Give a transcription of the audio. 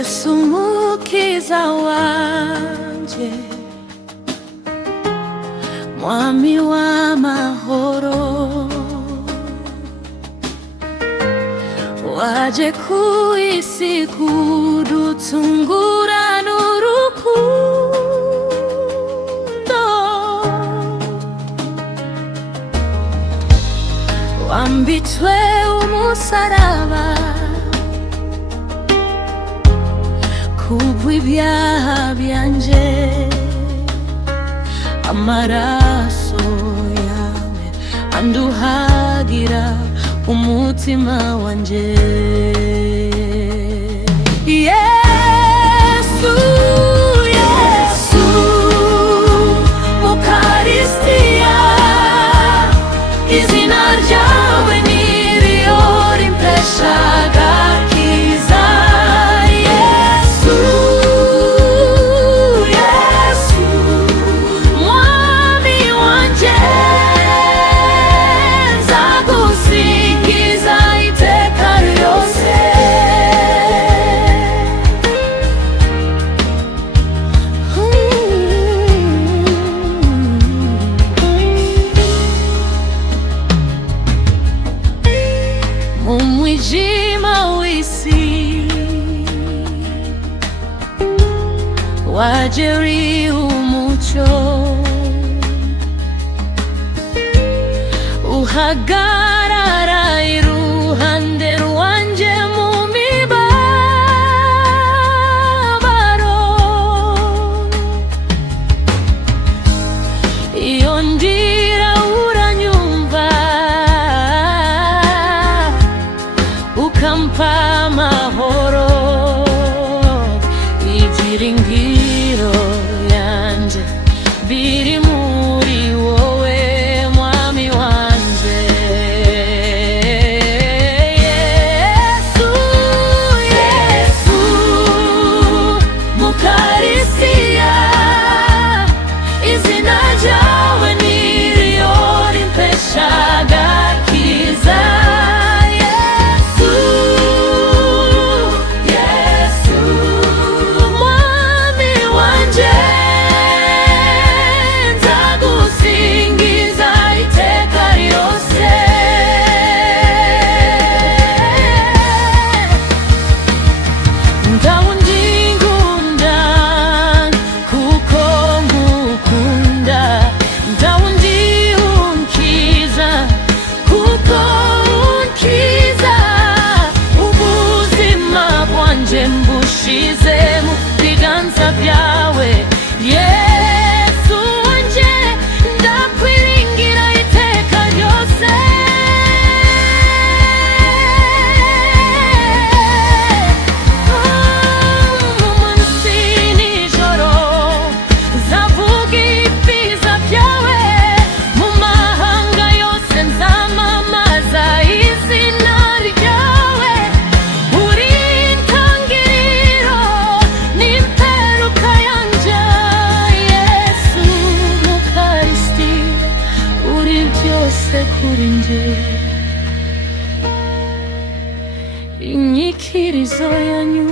Yesu mukiza wanje, mwami w'amahoro, waje ku isi kuducungura n'urukundo, wambitswe umusaraba kubw'ibyaha byanje, amaraso yawe anduhagira umutima wanje. Yesu, Yesu Mukaristiya, izina ryawe niryo rimpesha agakiza. Yesu, Yesu mwami wanje, nzagusingiza iteka ryose. Mu mwijima w'isi waje uri umucyo, uhagarara iruhande rwanje mu mibabaro. Iyo ndira uranyumva, ukampa amahoro, ibyiringiro yanje biri muri wowe mwami wanje. Yesu, Yesu Mukaristiya, izina ryawe niryo rimpesha agakiza. Mbushize mu biganza byawe, Yesu wanje, ndakwiringira iteka ryose. Umunsi n'ijoro nzavuga ibyiza byawe, mu mahanga yose nzamamaza izina ryawe. Uri intangiriro n'imperuka yanje, Yesu Mukaristi, uri byose kuri nje, inyikirizo yanyu